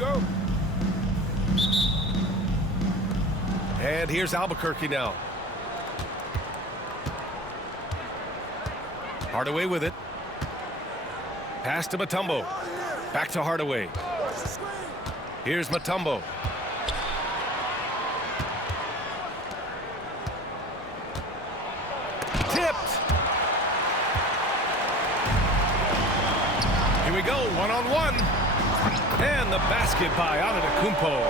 Go. And here's Albuquerque now. Hardaway with it. Pass to Mutombo. Back to Hardaway. Here's Mutombo. Tipped. Here we go, one-on-one. And the basket by Antetokounmpo.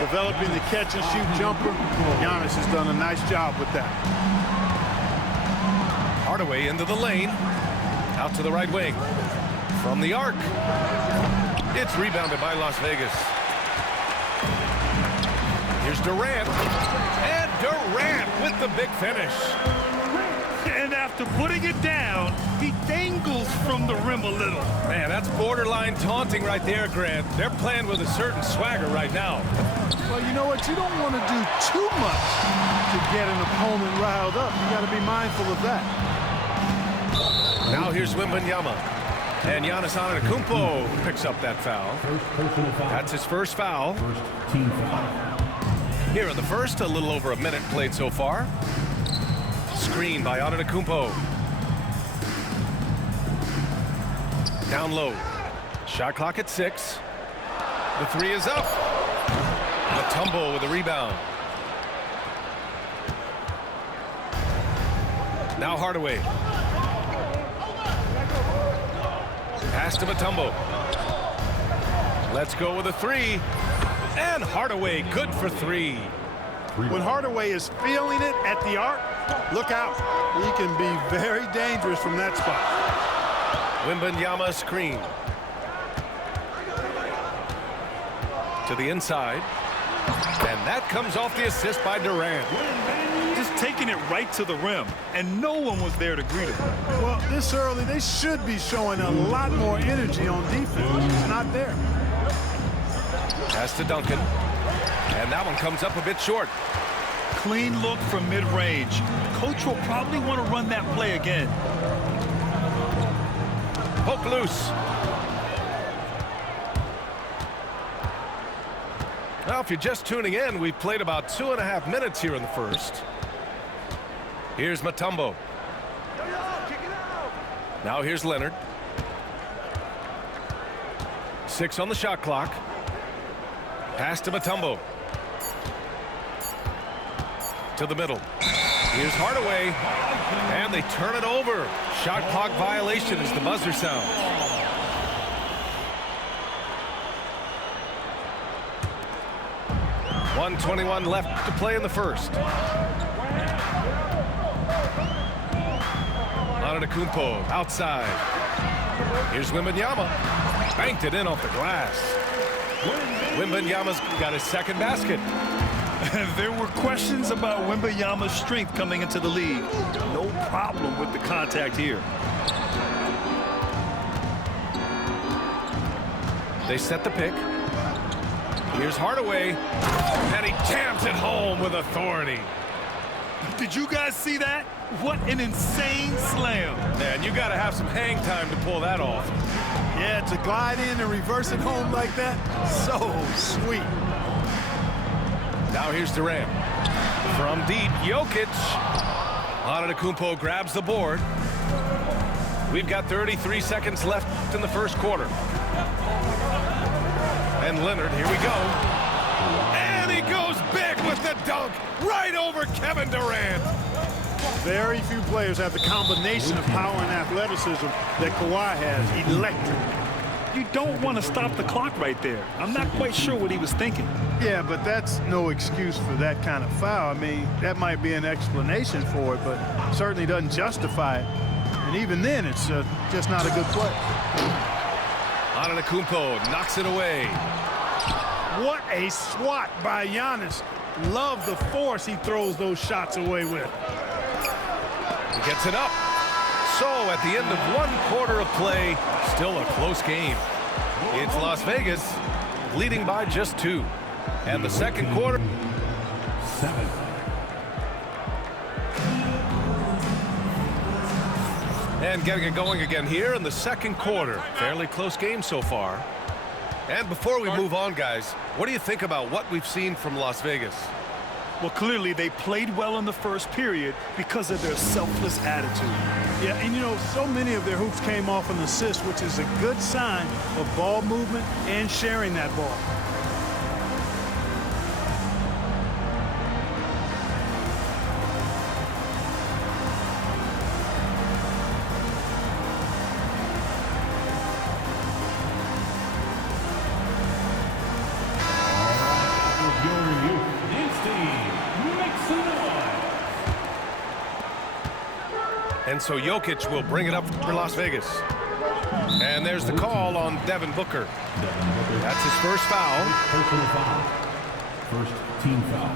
Developing the catch-and-shoot jumper. Giannis has done a nice job with that. Hardaway into the lane. Out to the right wing. From the arc. It's rebounded by Las Vegas. Here's Durant. And Durant with the big finish. And after putting it down, he dangles from the rim a little. Man, that's borderline taunting right there, Grant. They're playing with a certain swagger right now. Well, you know what? You don't want to do too much to get an opponent riled up. You got to be mindful of that. Now here's Wembanyama. And Giannis Antetokounmpo picks up that foul. That's his first foul. Team foul. Here in the first, a little over a minute played so far. Screen by Antetokounmpo. Down low. Shot clock at 6. The three is up. Mutombo with a rebound. Now Hardaway. Pass to Mutombo. Let's go with a 3. And Hardaway good for 3. When Hardaway is feeling it at the arc, look out. He can be very dangerous from that spot. Wembanyama screen. To the inside. And that comes off the assist by Durant. Just taking it right to the rim, and no one was there to greet him. Well, this early, they should be showing a lot more energy on defense. It's not there. Pass to Duncan. And that one comes up a bit short. Clean look from mid-range. Coach will probably want to run that play again. Poke loose. Well, if you're just tuning in, we've played about 2.5 minutes here in the first. Here's Mutombo. Now here's Leonard. 6 on the shot clock. Pass to Mutombo. To the middle. Here's Hardaway. And they turn it over. Shot clock violation as the buzzer sounds. .121 left to play in the first. Antetokounmpo outside. Here's Wembanyama. Banked it in off the glass. Wembanyama's got his second basket. There were questions about Wembanyama's strength coming into the league. No problem with the contact here. They set the pick. Here's Hardaway. And he jams it home with authority. Did you guys see that? What an insane slam. Man, you got to have some hang time to pull that off. Yeah, to glide in and reverse it home like that, so sweet. Now here's Durant. From deep, Jokic. Antetokounmpo grabs the board. We've got 33 seconds left in the first quarter. And Leonard, here we go. And he goes big with the dunk right over Kevin Durant. Very few players have the combination of power and athleticism that Kawhi has. Electric. You don't want to stop the clock right there. I'm not quite sure what he was thinking. Yeah, but that's no excuse for that kind of foul. I mean, that might be an explanation for it, but certainly doesn't justify it. And even then, it's just not a good play. Antetokounmpo knocks it away. What a swat by Giannis. Love the force he throws those shots away with. He gets it up. So at the end of 1 quarter of play, still a close game. It's Las Vegas leading by just 2. And the second quarter. 7. And getting it going again here in the second quarter. Fairly close game so far. And before we move on, guys, what do you think about what we've seen from Las Vegas? Well, clearly they played well in the first period because of their selfless attitude. Yeah, and you know, so many of their hoops came off an assist, which is a good sign of ball movement and sharing that ball. And so Jokic will bring it up for Las Vegas. And there's the call on Devin Booker. That's his first foul. Personal foul. First team foul.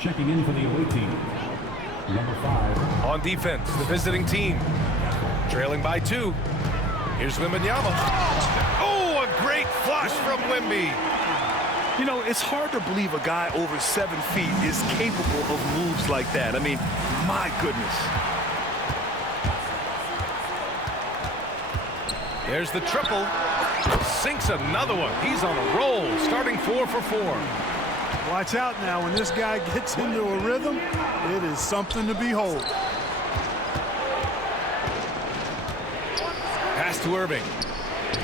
Checking in for the away team. Number 5. On defense, the visiting team. Trailing by 2. Here's Wembanyama. Oh, a great flush from Wemby. You know, it's hard to believe a guy over 7 feet is capable of moves like that. I mean, my goodness. There's the triple. Sinks another one. He's on a roll, starting 4 for 4. Watch out now. When this guy gets into a rhythm, it is something to behold. Pass to Irving.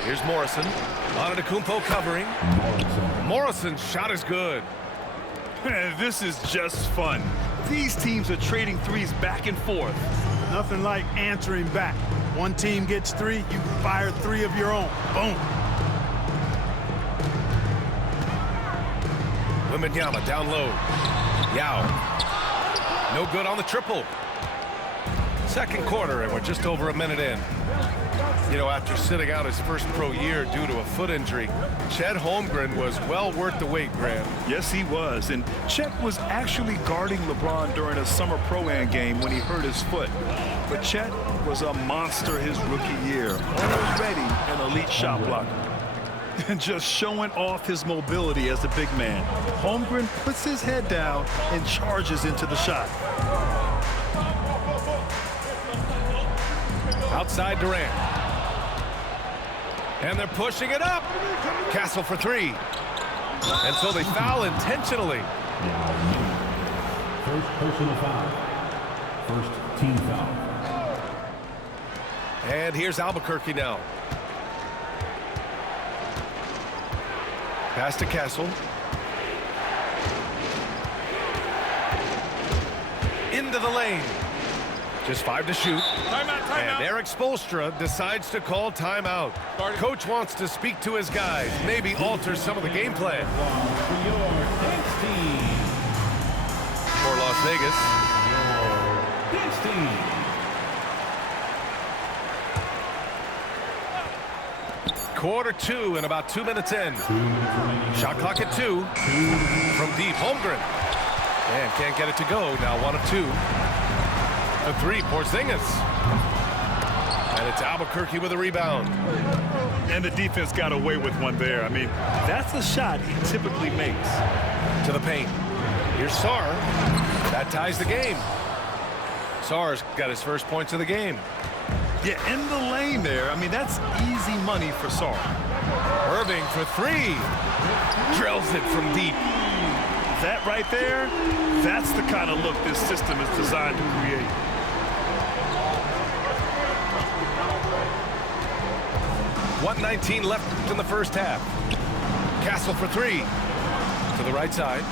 Here's Morrison. Antetokounmpo covering. Morrison's shot is good. This is just fun. These teams are trading threes back and forth. Nothing like answering back. One team gets 3, you fire 3 of your own. Boom. Wembanyama down low. Yao. No good on the triple. Second quarter, and we're just over a minute in. You know, after sitting out his first pro year due to a foot injury, Chet Holmgren was well worth the wait, Graham. Yes, he was. And Chet was actually guarding LeBron during a summer Pro-Am game when he hurt his foot. But Chet was a monster his rookie year. Already an elite shot blocker. And just showing off his mobility as a big man. Holmgren puts his head down and charges into the shot. Outside Durant. And they're pushing it up. Castle for 3. And so they foul intentionally. First personal foul. First team foul. And here's Albuquerque now. Pass to Castle. Into the lane. Just 5 to shoot. Timeout. And Eric Spoelstra decides to call timeout. Coach wants to speak to his guys, maybe alter some of the game plan. For your next team. For Las Vegas. Next team. Quarter 2 and about 2 minutes in. Shot clock at 2. From deep, Holmgren. And can't get it to go. Now 1 of 2. The 3, Porzingis. And it's Albuquerque with a rebound. And the defense got away with one there. I mean, that's a shot he typically makes. To the paint. Here's Sarr. That ties the game. Sarr's got his first points of the game. Yeah, in the lane there. I mean, that's easy money for Sarr. Irving for 3. Drills it from deep. That right there, that's the kind of look this system is designed to create. .119 left in the first half. Castle for 3. To the right side.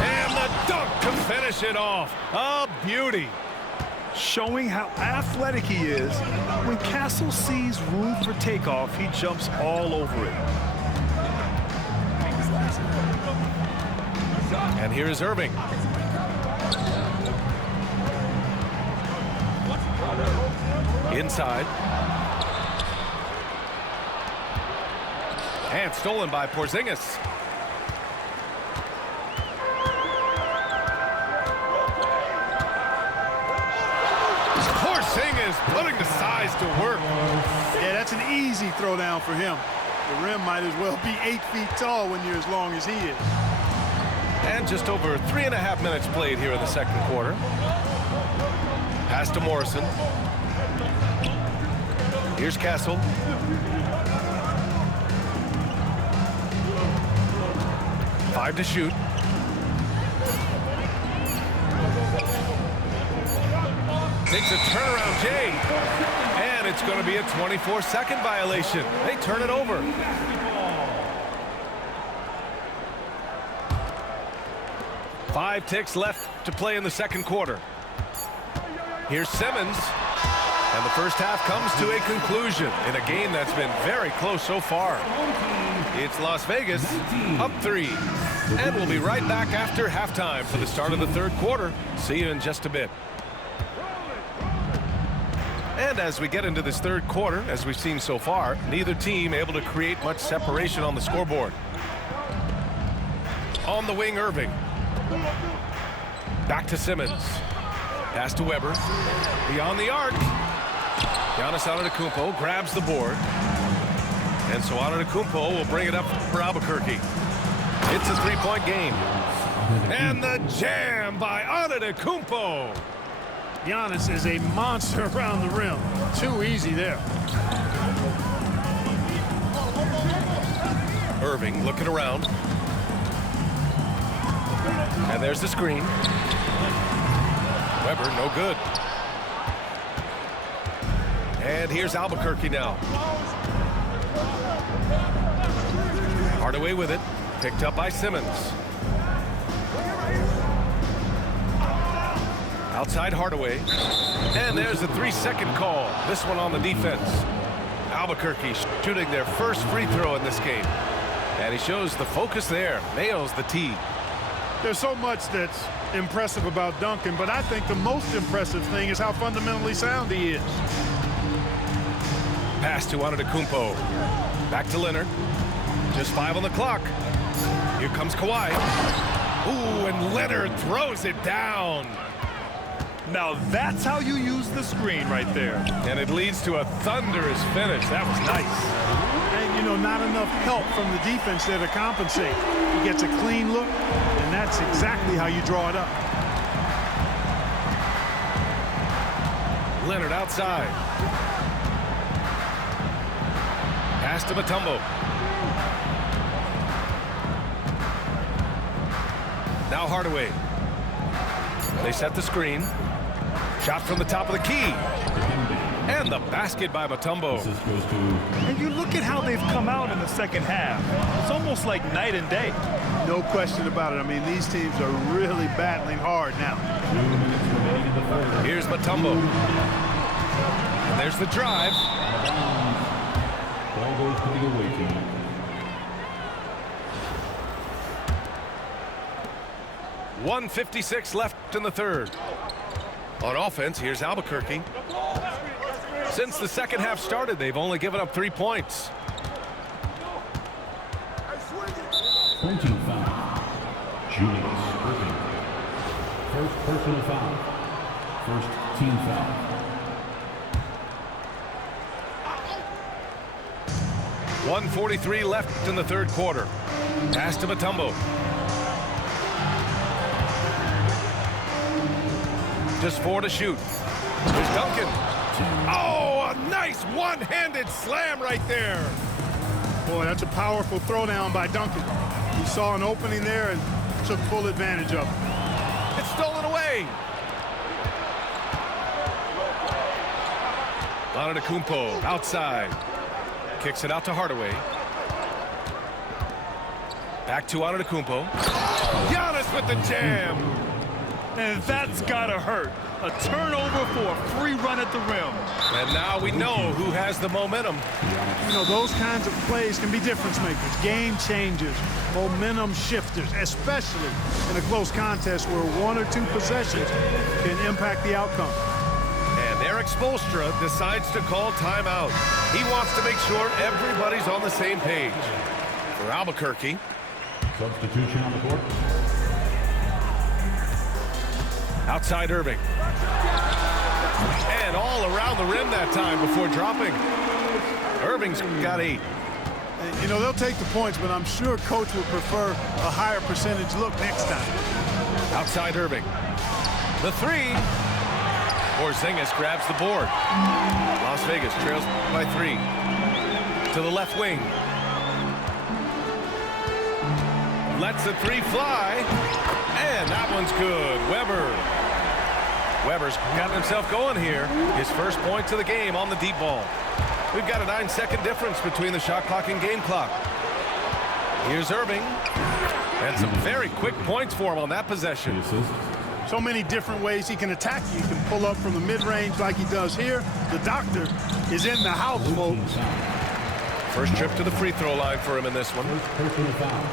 And the dunk to finish it off. A beauty. Showing how athletic he is. When Castle sees room for takeoff, he jumps all over it. And here is Irving. Inside. And stolen by Porzingis. Porzingis putting the size to work. Yeah, that's an easy throwdown for him. The rim might as well be 8 feet tall when you're as long as he is. And just over 3.5 minutes played here in the second quarter. Pass to Morrison. Here's Castle. Five to shoot. Takes a turnaround, Jay. And it's going to be a 24-second violation. They turn it over. Five ticks left to play in the second quarter. Here's Simmons. And the first half comes to a conclusion in a game that's been very close so far. It's Las Vegas up 3. And we'll be right back after halftime for the start of the third quarter. See you in just a bit. And as we get into this third quarter, as we've seen so far, neither team able to create much separation on the scoreboard. On the wing, Irving. Back to Simmons. Pass to Weber. Beyond the arc. Giannis Antetokounmpo grabs the board. And so Antetokounmpo will bring it up for Albuquerque. It's a three-point game. And the jam by Antetokounmpo. Giannis is a monster around the rim. Too easy there. Irving looking around. And there's the screen. Weber, no good. And here's Albuquerque now. Hardaway with it. Picked up by Simmons. Outside Hardaway. And there's a 3-second call. This one on the defense. Albuquerque shooting their first free throw in this game. And he shows the focus there. Nails the tee. There's so much that's impressive about Duncan, but I think the most impressive thing is how fundamentally sound he is. Pass to Antetokounmpo. Back to Leonard. Just 5 on the clock. Here comes Kawhi. Ooh, and Leonard throws it down. Now that's how you use the screen right there. And it leads to a thunderous finish. That was nice. And, you know, not enough help from the defense there to compensate. He gets a clean look, and that's exactly how you draw it up. Leonard outside. Pass to Mutombo. Now Hardaway. They set the screen. Shot from the top of the key. And the basket by Mutombo. And you look at how they've come out in the second half. It's almost like night and day. No question about it. I mean, these teams are really battling hard now. Here's Mutombo. And there's the drive. Ball goes to the away team. .156 left in the third. On offense, here's Albuquerque. Since the second half started, they've only given up 3 points. 14 foul. Julius Irving. First personal foul. First team foul. .143 left in the third quarter. Pass to Mutombo. Just 4 to shoot. Here's Duncan. Oh, a nice one-handed slam right there. Boy, that's a powerful throwdown by Duncan. He saw an opening there and took full advantage of it. It's stolen away. Antetokounmpo outside. Kicks it out to Hardaway. Back to Antetokounmpo. Giannis with the jam. And that's gotta hurt. A turnover for a free run at the rim. And now we know who has the momentum. You know, those kinds of plays can be difference makers, game changers, momentum shifters, especially in a close contest where 1 or 2 possessions can impact the outcome. And Eric Spoelstra decides to call timeout. He wants to make sure everybody's on the same page. For Albuquerque. Substitution on the court. Outside Irving. And all around the rim that time before dropping. Irving's got 8. You know, they'll take the points, but I'm sure coach would prefer a higher percentage look next time. Outside Irving. The three. Porzingis grabs the board. Las Vegas trails by 3. To the left wing. Lets the three fly. And that one's good. Weber's gotten himself going here. His first points of the game on the deep ball. We've got a 9-second difference between the shot clock and game clock. Here's Irving. And some very quick points for him on that possession. So many different ways he can attack you. He can pull up from the mid-range like he does here. The doctor is in the house, folks. First trip to the free throw line for him in this one. Personal foul.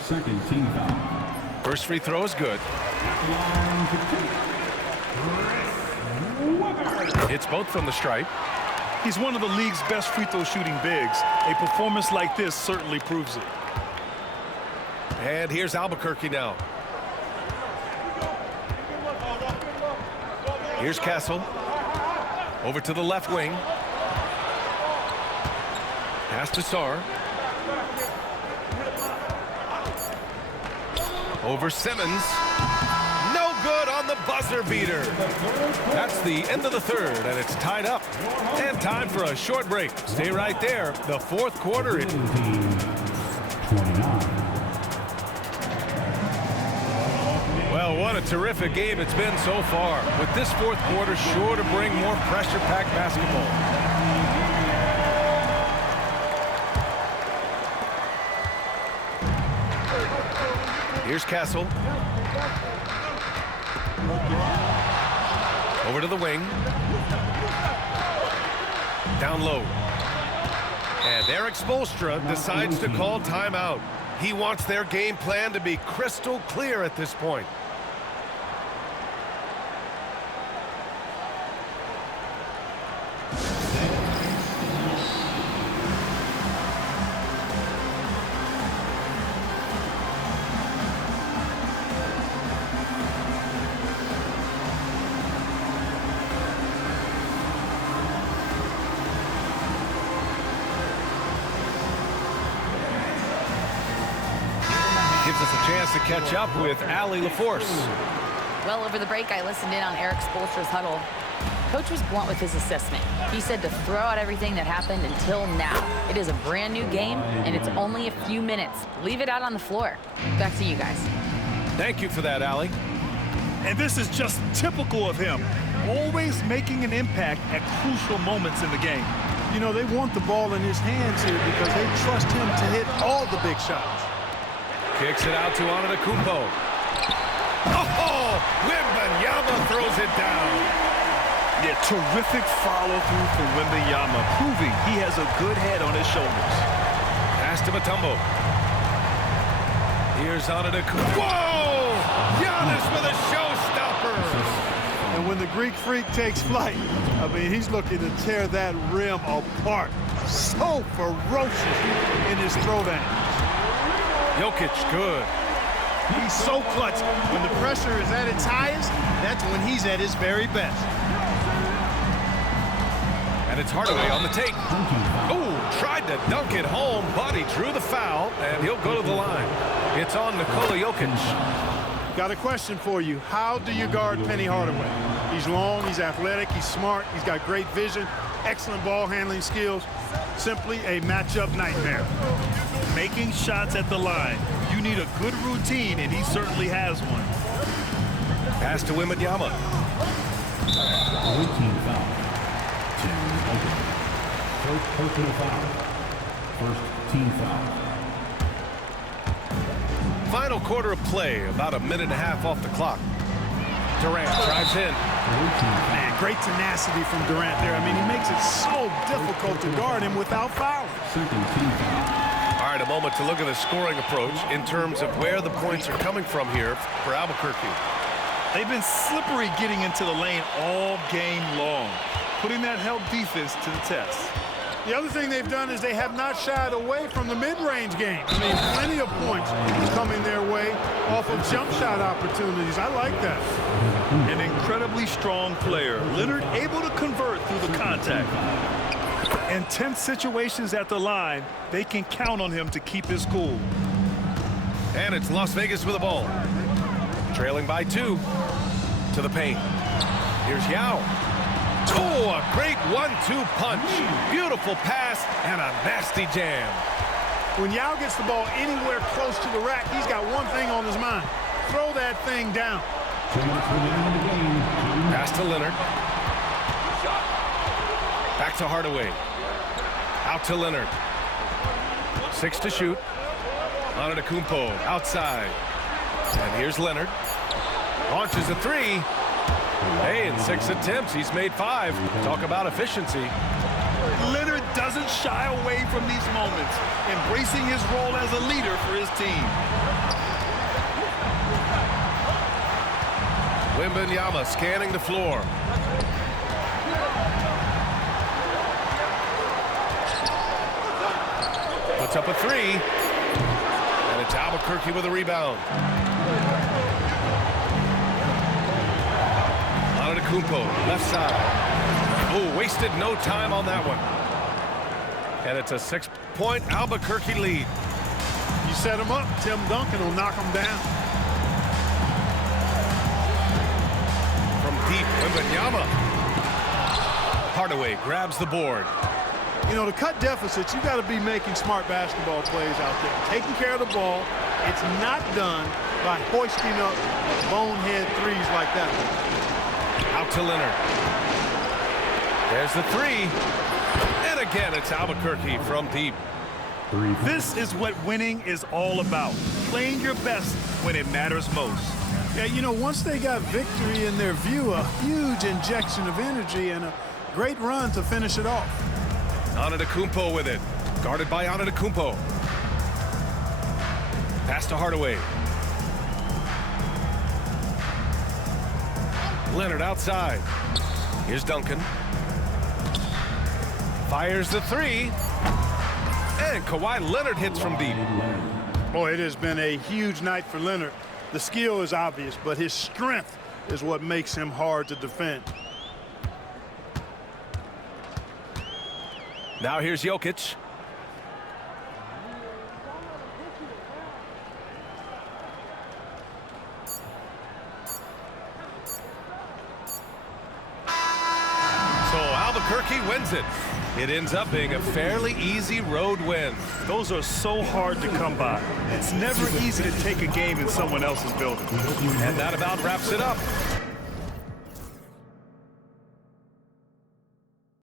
Second team foul. First free throw is good. It's both from the stripe. He's one of the league's best free throw shooting bigs. A performance like this certainly proves it. And here's Albuquerque now. Here's Castle. Over to the left wing. Pass to Sarr. Over Simmons. No good on the buzzer beater. That's the end of the third, and it's tied up. And time for a short break. Stay right there. The fourth quarter is 29. Well, what a terrific game it's been so far. With this fourth quarter sure to bring more pressure-packed basketball. Here's Castle. Over to the wing. Down low. And Erik Spoelstra decides to call timeout. He wants their game plan to be crystal clear at this point. Gives us a chance to catch up with Allie LaForce. Well, over the break, I listened in on Erik Spoelstra's huddle. Coach was blunt with his assessment. He said to throw out everything that happened until now. It is a brand new game, and it's only a few minutes. Leave it out on the floor. Back to you guys. Thank you for that, Allie. And this is just typical of him. Always making an impact at crucial moments in the game. You know, they want the ball in his hands here because they trust him to hit all the big shots. Kicks it out to Antetokounmpo. Oh, Wembanyama throws it down. Yeah, terrific follow-through from Wembanyama, proving he has a good head on his shoulders. Pass to Mutombo. Here's Antetokounmpo. Whoa! Giannis with a showstopper. And when the Greek Freak takes flight, I mean, he's looking to tear that rim apart. So ferocious in his throwdown. Jokic, good. He's so clutch. When the pressure is at its highest, that's when he's at his very best. And it's Hardaway on the take. Oh, tried to dunk it home, but he drew the foul, and he'll go to the line. It's on Nikola Jokic. Got a question for you. How do you guard Penny Hardaway? He's long, he's athletic, he's smart, he's got great vision, excellent ball handling skills. Simply a matchup nightmare. Making shots at the line. You need a good routine, and he certainly has one. Pass to Wembanyama. 18 foul. First personal foul. First team foul. Final quarter of play, about a minute and a half off the clock. Durant drives in. Man, great tenacity from Durant there. I mean, he makes it so difficult to guard him without fouling. Second team foul. All right, a moment to look at the scoring approach in terms of where the points are coming from here for Albuquerque. They've been slippery getting into the lane all game long, putting that help defense to the test. The other thing they've done is they have not shied away from the mid-range game. I mean, plenty of points coming their way off of jump shot opportunities. I like that. An incredibly strong player. Leonard able to convert through the contact. In tense situations at the line, they can count on him to keep his cool. And it's Las Vegas with the ball. Trailing by 2 to the paint. Here's Yao. Oh, a great 1-2 punch. Beautiful pass and a nasty jam. When Yao gets the ball anywhere close to the rack, he's got one thing on his mind. Throw that thing down. 2 minutes remaining in the game. Pass to Leonard. Back to Hardaway. Out to Leonard. 6 to shoot. Antetokounmpo outside. And here's Leonard. Launches a 3. Hey, in 6 attempts, he's made 5. Talk about efficiency. Leonard doesn't shy away from these moments, embracing his role as a leader for his team. Wembanyama scanning the floor. Puts up a 3. And it's Albuquerque with a rebound. Antetokounmpo, left side. Oh, wasted no time on that one. And it's a 6-point Albuquerque lead. You set him up, Tim Duncan will knock him down. From deep, Wembanyama. Hardaway grabs the board. You know, to cut deficits, you got to be making smart basketball plays out there. Taking care of the ball. It's not done by hoisting up bonehead threes like that. Out to Leonard. There's the 3. And again, it's Albuquerque from deep. This is what winning is all about. Playing your best when it matters most. Yeah, you know, once they got victory in their view, a huge injection of energy and a great run to finish it off. Antetokounmpo with it. Guarded by Antetokounmpo. Pass to Hardaway. Leonard outside. Here's Duncan. Fires the 3. And Kawhi Leonard hits from deep. Boy, it has been a huge night for Leonard. The skill is obvious, but his strength is what makes him hard to defend. Now here's Jokic. So Albuquerque wins it. It ends up being a fairly easy road win. Those are so hard to come by. It's never easy to take a game in someone else's building. And that about wraps it up.